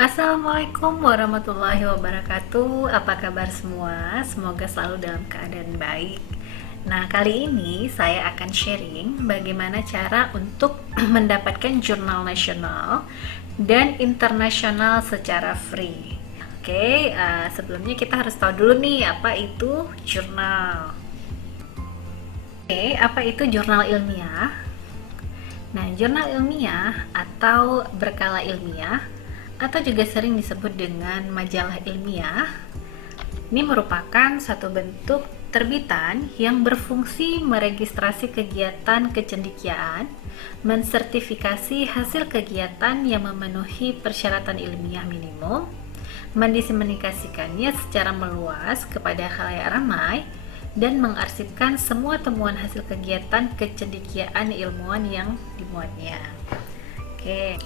Assalamualaikum warahmatullahi wabarakatuh. Apa kabar semua? Semoga selalu dalam keadaan baik. Nah, kali ini saya akan sharing bagaimana cara untuk mendapatkan jurnal nasional dan internasional secara free. Oke, sebelumnya kita harus tahu dulu nih apa itu jurnal. Oke, apa itu jurnal ilmiah? Nah, jurnal ilmiah atau berkala ilmiah atau juga sering disebut dengan majalah ilmiah, ini merupakan satu bentuk terbitan yang berfungsi meregistrasi kegiatan kecendikiaan, mensertifikasi hasil kegiatan yang memenuhi persyaratan ilmiah minimum, mendiseminasikannya secara meluas kepada khalayak ramai, dan mengarsipkan semua temuan hasil kegiatan kecendikiaan ilmuwan yang dimuatnya. Oke.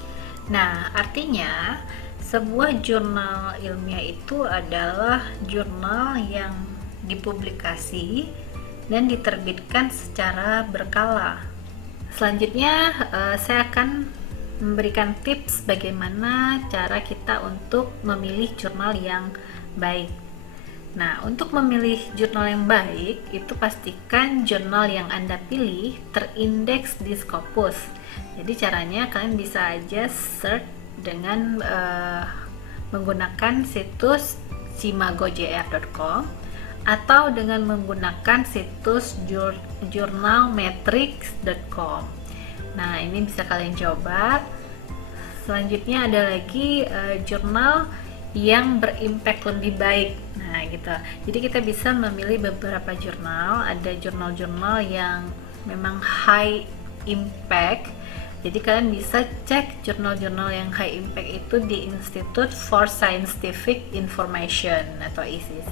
Nah, artinya sebuah jurnal ilmiah itu adalah jurnal yang dipublikasi dan diterbitkan secara berkala. Selanjutnya, saya akan memberikan tips bagaimana cara kita untuk memilih jurnal yang baik. Nah, untuk memilih jurnal yang baik, itu pastikan jurnal yang Anda pilih terindeks di Scopus. Jadi caranya kalian bisa aja search dengan menggunakan situs cimagojr.com atau dengan menggunakan situs journalmetrics.com. Nah, ini bisa kalian coba. Selanjutnya ada lagi jurnal yang berimpact lebih baik. Nah, gitu. Jadi kita bisa memilih beberapa jurnal. Ada jurnal-jurnal yang memang high impact. Jadi kalian bisa cek jurnal-jurnal yang high impact itu di Institute for Scientific Information atau ISIS.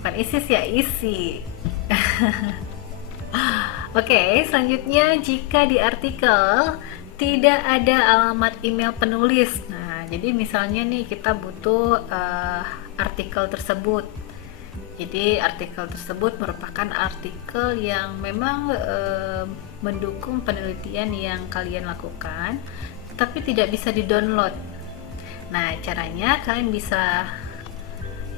Bukan ISIS ya, ISI. Oke, selanjutnya jika di artikel tidak ada alamat email penulis. Nah, jadi misalnya nih kita butuh artikel tersebut. Jadi artikel tersebut merupakan artikel yang memang mendukung penelitian yang kalian lakukan, tapi tidak bisa di-download. Nah, caranya kalian bisa,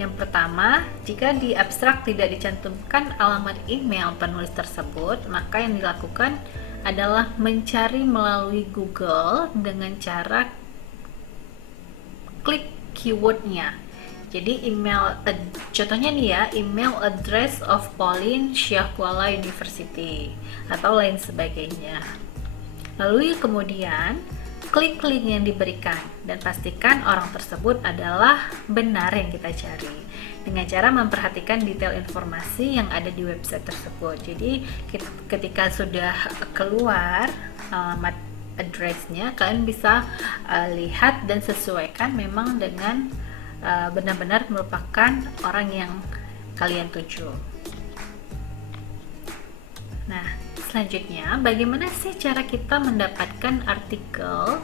yang pertama, jika di abstrak tidak dicantumkan alamat email penulis tersebut, maka yang dilakukan adalah mencari melalui Google dengan cara klik keywordnya. Jadi contohnya nih ya, email address of Pauline Syakuala University atau lain sebagainya. Lalu kemudian klik link yang diberikan dan pastikan orang tersebut adalah benar yang kita cari dengan cara memperhatikan detail informasi yang ada di website tersebut. Jadi ketika sudah keluar alamat address-nya, kalian bisa lihat dan sesuaikan memang dengan benar-benar merupakan orang yang kalian tuju. Nah, selanjutnya, bagaimana sih cara kita mendapatkan artikel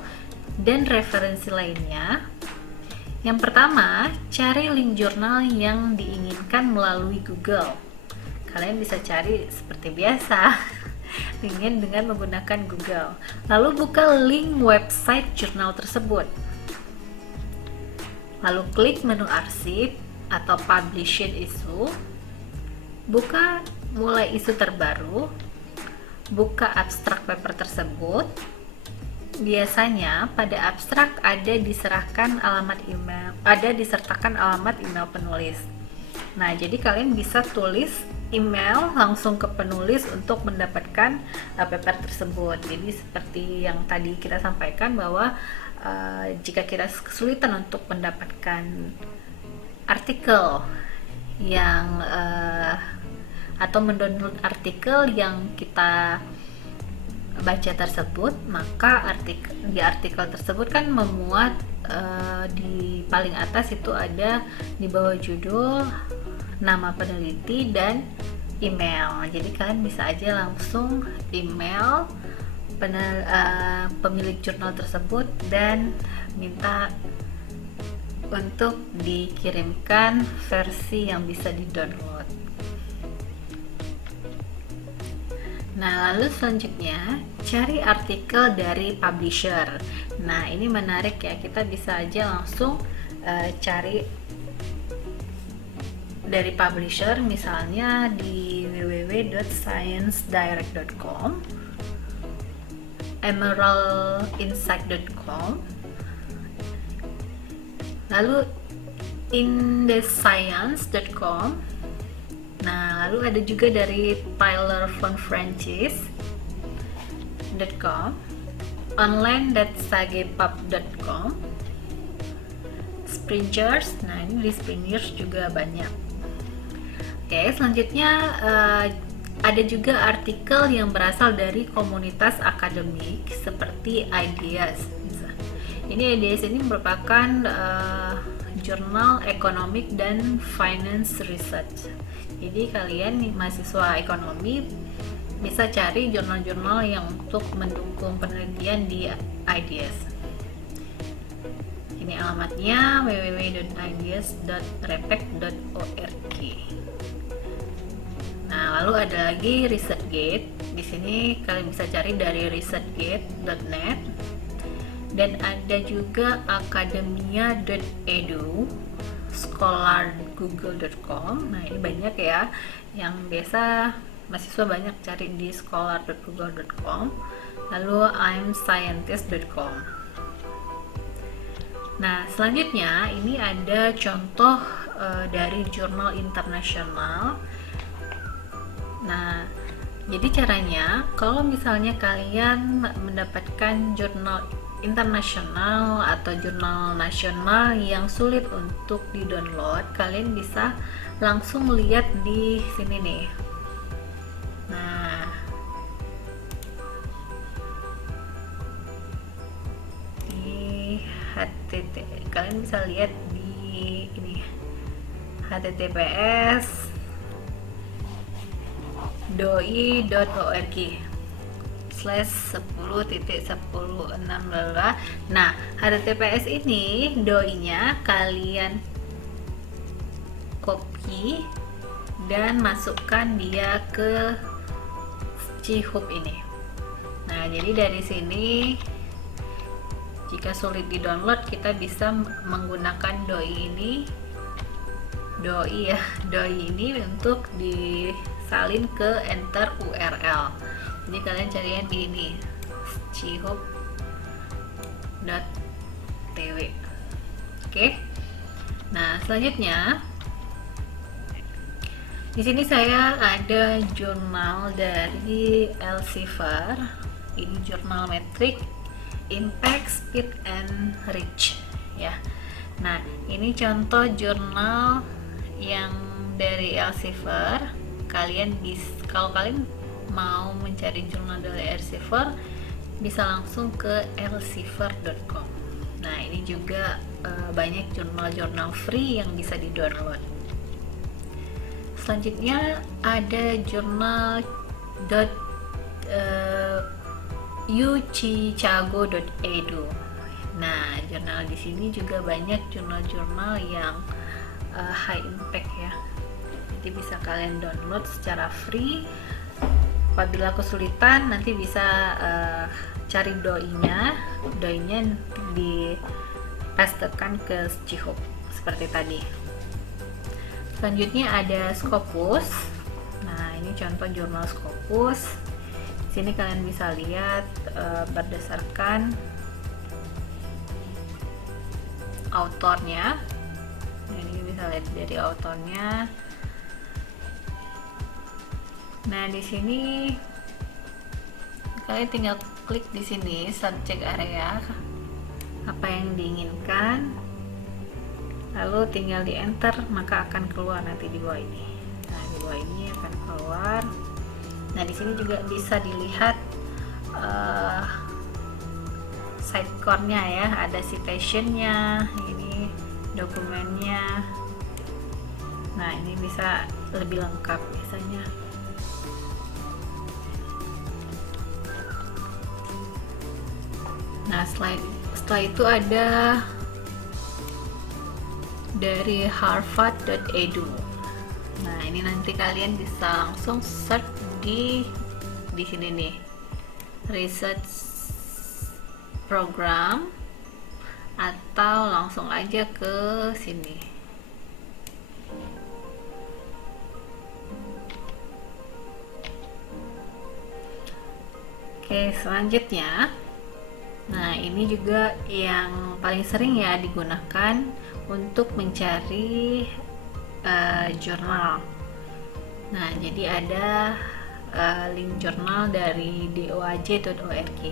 dan referensi lainnya? Yang pertama, cari link jurnal yang diinginkan melalui Google. Kalian bisa cari seperti biasa, dengan menggunakan Google. Lalu buka link website jurnal tersebut. Lalu klik menu arsip atau published issue. Buka mulai isu terbaru, buka abstrak paper tersebut. Biasanya pada abstrak disertakan alamat email penulis. Nah, jadi kalian bisa tulis email langsung ke penulis untuk mendapatkan paper tersebut. Jadi seperti yang tadi kita sampaikan bahwa jika kita kesulitan untuk mendapatkan artikel yang atau mendownload artikel yang kita baca tersebut, maka di artikel tersebut kan memuat di paling atas itu ada di bawah judul, nama peneliti, dan email. Jadi kalian bisa aja langsung email pemilik jurnal tersebut dan minta untuk dikirimkan versi yang bisa di-download. Nah, lalu selanjutnya cari artikel dari publisher. Nah, ini menarik ya, kita bisa aja langsung cari dari publisher, misalnya di www.sciencedirect.com, emeraldinsight.com, lalu indescience.com. Nah, lalu ada juga dari tylervonfrancis.com, online.sagepub.com, Springers. Nah, ini di Springers juga banyak. Oke, selanjutnya ada juga artikel yang berasal dari komunitas akademik seperti Ideas. Ini Ideas ini merupakan jurnal ekonomik dan finance research. Jadi kalian mahasiswa ekonomi bisa cari jurnal-jurnal yang untuk mendukung penelitian di Ideas. Ini alamatnya www.ideas.repec.org. Nah, lalu ada lagi ResearchGate. Di sini kalian bisa cari dari researchgate.net, dan ada juga academia.edu, scholargoogle.com. Nah, ini banyak ya, yang biasa mahasiswa banyak cari di scholar.google.com. Lalu imscientist.com. Nah, selanjutnya ini ada contoh dari jurnal internasional. Nah, jadi caranya kalau misalnya kalian mendapatkan jurnal internasional atau jurnal nasional yang sulit untuk di-download, kalian bisa langsung lihat di sini nih. Nah, di kalian bisa lihat di ini https doi.org/10.10.6. Nah, https ini doi-nya kalian copy dan masukkan dia ke Sci-Hub ini. Nah, jadi dari sini jika sulit di-download, kita bisa menggunakan doi ini untuk disalin ke enter URL. Jadi kalian carinya di ini sci-hub.tw. Oke. Nah, selanjutnya di sini saya ada jurnal dari Elsevier. Ini jurnal metrik impact, speed, and reach ya. Nah, ini contoh jurnal yang dari Elsevier. Kalau kalian mau mencari jurnal dari Elsevier, bisa langsung ke elsevier.com. Nah, ini juga banyak jurnal-jurnal free yang bisa di-download. Selanjutnya ada jurnal uchicago.edu. Nah, jurnal di sini juga banyak jurnal-jurnal yang high impact ya. Jadi bisa kalian download secara free. Apabila kesulitan, nanti bisa cari doi-nya dipastekan ke Sci-Hub seperti tadi. Selanjutnya ada Scopus. Nah, ini contoh jurnal Scopus. Di sini kalian bisa lihat berdasarkan autornya. Ini bisa lihat dari autornya. Nah, di sini kalian tinggal klik di sini subject area apa yang diinginkan, lalu tinggal di enter, maka akan keluar nanti di bawah ini. Nah, di bawah ini akan keluar. Nah, di sini juga bisa dilihat sidecore-nya ya, ada citation-nya, ini dokumennya. Nah, ini bisa lebih lengkap biasanya. Nah, setelah itu ada dari harvard.edu. Nah, ini nanti kalian bisa langsung search di di sini nih, research program, atau langsung aja ke sini. Oke, selanjutnya, nah ini juga yang paling sering ya digunakan untuk mencari jurnal. Nah, jadi ada link jurnal dari doaj.org.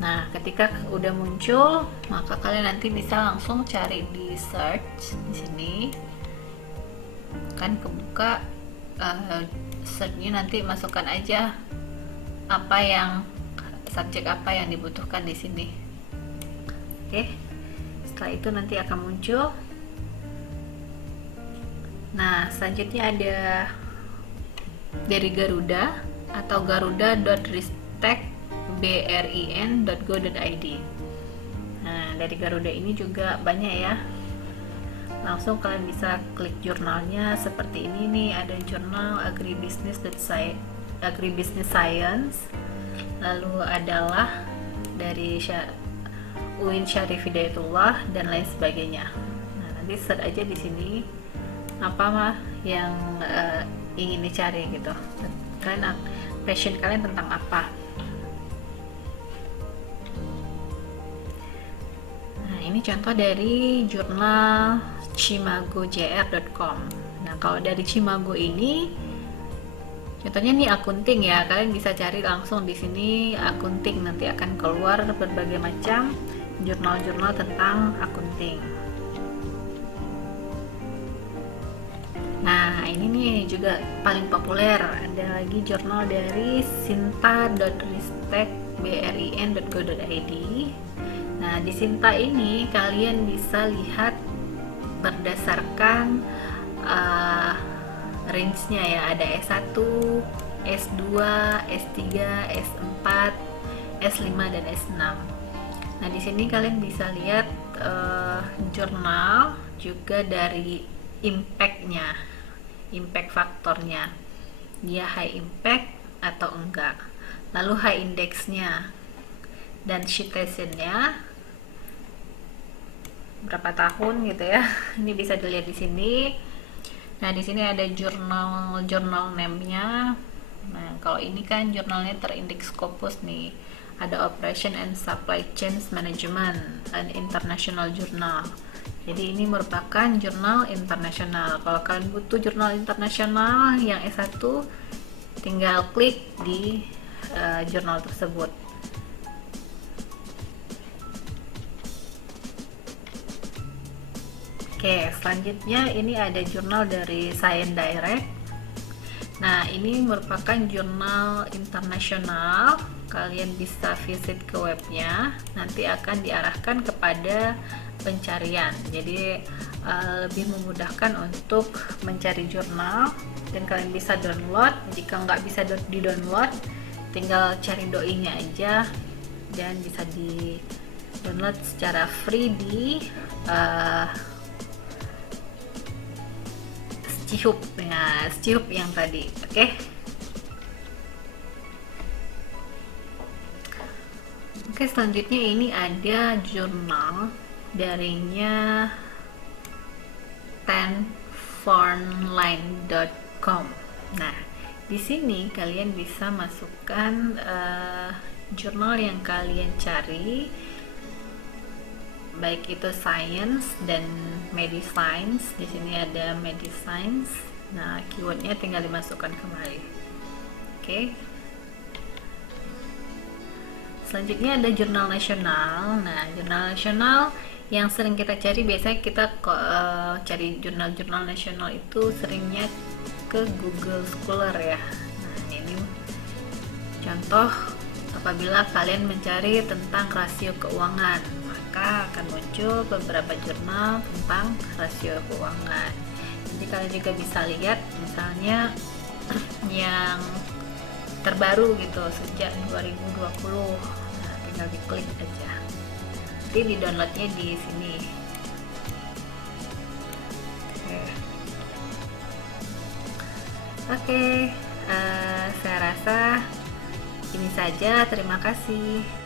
Nah, ketika udah muncul, maka kalian nanti bisa langsung cari di search di sini. Kan kebuka searchnya, nanti masukkan aja subjek apa yang dibutuhkan di sini. Oke, setelah itu nanti akan muncul. Nah, selanjutnya ada dari Garuda atau garuda.ristek.brin.go.id. Nah, dari Garuda ini juga banyak ya. Langsung kalian bisa klik jurnalnya seperti ini nih, ada jurnal Agribusiness Science, lalu adalah dari UIN Syarif Hidayatullah dan lain sebagainya. Nah, nanti search aja di sini apa yang ingin dicari gitu. Kalian passion kalian tentang apa. Nah, ini contoh dari jurnal cimagojr.com. Nah, kalau dari Cimago ini contohnya nih akunting ya, kalian bisa cari langsung di sini akunting, nanti akan keluar berbagai macam jurnal-jurnal tentang akunting. Nah, ini nih juga paling populer, ada lagi jurnal dari sinta.ristek.brin.go.id. Nah, di Sinta ini kalian bisa lihat berdasarkan range-nya ya, ada S1, S2, S3, S4, S5 dan S6. Nah, di sini kalian bisa lihat jurnal juga dari impact-nya, impact faktornya. Dia high impact atau enggak. Lalu high index-nya dan citation-nya berapa tahun gitu ya. Ini bisa dilihat di sini. Nah, di sini ada jurnal name-nya. Nah, kalau ini kan jurnalnya terindeks Scopus nih. Ada Operation and Supply Chains Management, an international journal. Jadi ini merupakan jurnal internasional. Kalau kalian butuh jurnal internasional yang S1, tinggal klik di jurnal tersebut. Oke, selanjutnya ini ada jurnal dari Science Direct. Nah, ini merupakan jurnal internasional. Kalian bisa visit ke webnya, nanti akan diarahkan kepada pencarian. Jadi lebih memudahkan untuk mencari jurnal, dan kalian bisa download. Jika nggak bisa di-download, tinggal cari doinya aja, dan bisa di-download secara free di Stihub yang tadi. Oke, selanjutnya ini ada jurnal darinya tenforeign.com. Nah, di sini kalian bisa masukkan jurnal yang kalian cari, baik itu science dan mediscience. Di sini ada mediscience. Nah, keywordnya tinggal dimasukkan kembali. Oke. Selanjutnya ada jurnal nasional. Nah, jurnal nasional yang sering kita cari, biasanya kita cari jurnal-jurnal nasional itu seringnya ke Google Scholar ya. Nah, ini contoh apabila kalian mencari tentang rasio keuangan, maka akan muncul beberapa jurnal tentang rasio keuangan. Jadi kalian juga bisa lihat misalnya yang terbaru gitu sejak 2020. Nah, tinggal diklik aja. Nanti di downloadnya di sini. Oke, saya rasa Ini saja, terima kasih.